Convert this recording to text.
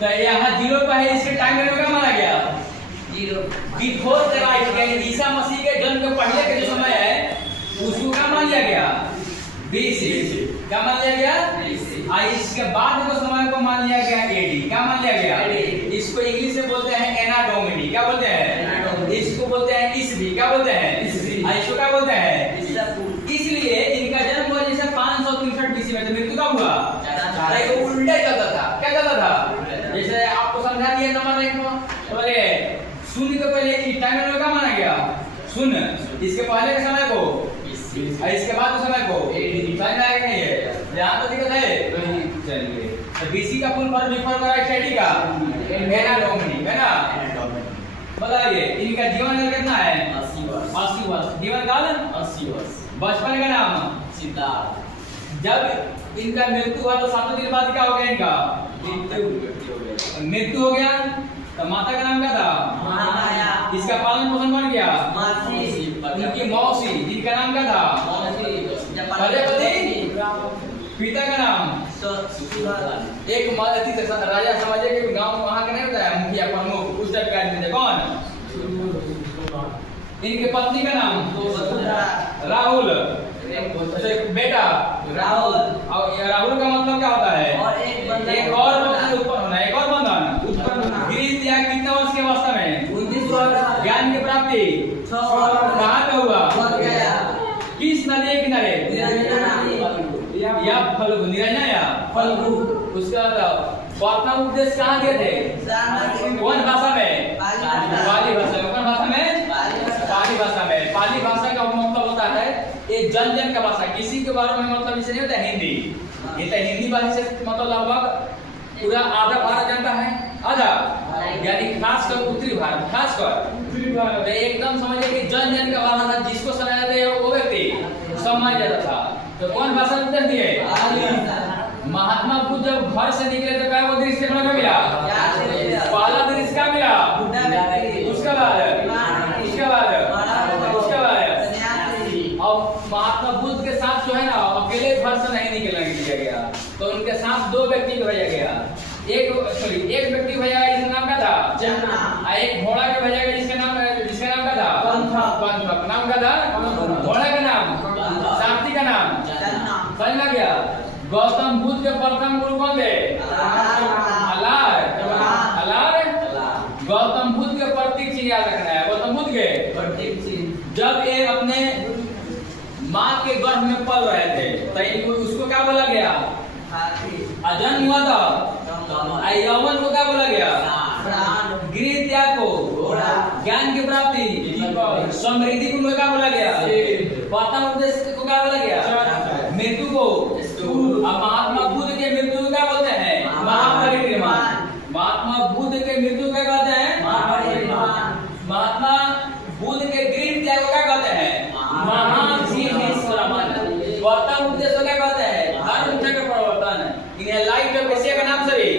तो यहाँ 0 पे है, इसके टाइम में क्या माना गया? 0 बिफोर द लाइफ, यानी ईसा मसीह के जन्म के पहले के जो समय है उसको क्या मान लिया गया? BC। क्या मान लिया गया? और इसके बाद के समय को मान लिया गया AD। क्या मान लिया गया? इसको इंग्लिश में बोलते हैं एना डोमिनी। क्या बोलते हैं? इसको बोलते हैं ईस्वी। क्या बोलते हैं? इसको क्या बोलते हैं? इसलिए इनका जन्म हुआ जैसे 563 BC में, तो मृत्यु कब हुआ? तो उल्टा चलता था। क्या चलता था? जैसे आपको समझा दिया नंबर 1 को, तो शून्य के पहले इस टाइम में क्या माना गया? शून्य। इसके पहले के समय को और इसके बाद के समय को समझ आएगा नहीं है? यहाँ तो दिक्कत है। चलिए, तो BC का full form before Christ AD का एना डोमिनी है ना। बताइए इनका जीवन काल कितना है? 80 वर्ष। जीवन काल 80 वर्ष। बचपन का नाम सिद्धार्थ। जब इनका मृत्यु हुआ तो 7 दिन बाद क्या हो गया? इनका मृत्यु हो गया। तो माता का नाम क्या था? माया। इसका पालन पोषण कौन किया? उनकी मौसी, जिनका नाम क्या था? प्रजापति। पिता का नाम एक राजा समझे कि गांव वहां का नहीं होता है, मुखिया प्रमुख, उस टाइप का आदमी थे। कौन? इनके पत्नी का नाम राहुल। बेटा राहुल। और राहुल का मतलब क्या होता है? एक और बंधन उत्पन्न होना। एक और बंधन उत्पन्न। गिरी त्याग कितने वर्ष की अवस्था में? 19 वर्ष। ज्ञान की प्राप्ति 6 वर्ष। कहाँ पे हुआ? किस नदी के किनारे? या फल्गु। निरंजन या फल्गु। उसका प्रथम उपदेश कहाँ दिए थे? कौन भाषा में? पाली भाषा में। कौन भाषा में? पाली भाषा में। पाली भाषा का मतलब होता है ये जन जन का भाषा। किसी के बारे में मतलब इसे नहीं होता हिंदी। ये तो हिंदी भाषा से मतलब लगभग पूरा आधा भारत जानता है। आधा यानी खासकर उत्तरी भारत, खासकर तो एकदम समझिए कि जन जन का भाषा था। जिसको सुनाया जाता वो व्यक्ति समझ जाता था। तो कौन भाषा उत्तर दिए? महात्मा बुद्ध जब घर से निकले तो क्या वो दृश्य देखने को मिला? पहला दृश्य क्या मिला? उसके बाद और महात्मा बुद्ध के साथ जो है ना अकेले घर से नहीं निकलने दिया गया, तो उनके साथ 2 व्यक्ति को भेजा गया। एक व्यक्ति भेजा गया जिसका नाम क्या था? एक घोड़ा के भेजा गया जिसका नाम क्या था? पंथक। नाम क्या था? घोड़ा का नाम सारथी का नाम समझ में गया। गौतम बुद्ध के प्रथम गुरु कौन थे? अलार। गौतम बुद्ध के प्रतीक चिन्ह याद रखना है। गौतम बुद्ध के प्रतीक चिन्ह जब ये अपने माँ के गर्भ में पल रहे थे तो इनको उसको क्या बोला गया? जन्म हुआ था। यौवन को क्या बोला गया? गृह त्याग को ज्ञान की प्राप्ति, समृद्धि को क्या बोला गया? प्रथम उपदेश को क्या बोला गया? मृत्यु को। महात्मा बुद्ध के मृत्यु को क्या बोलते हैं? महापरिनिर्वाण। महात्मा बुद्ध के मृत्यु क्या कहते हैं? महात्मा बुद्ध के गृह त्याग को क्या कहते हैं? महाजीवेश्वरमन। प्रथम उपदेश को क्या कहते हैं? धर्म के प्रवर्तन। इन्हें लाइट ऑफ एशिया का नाम सभी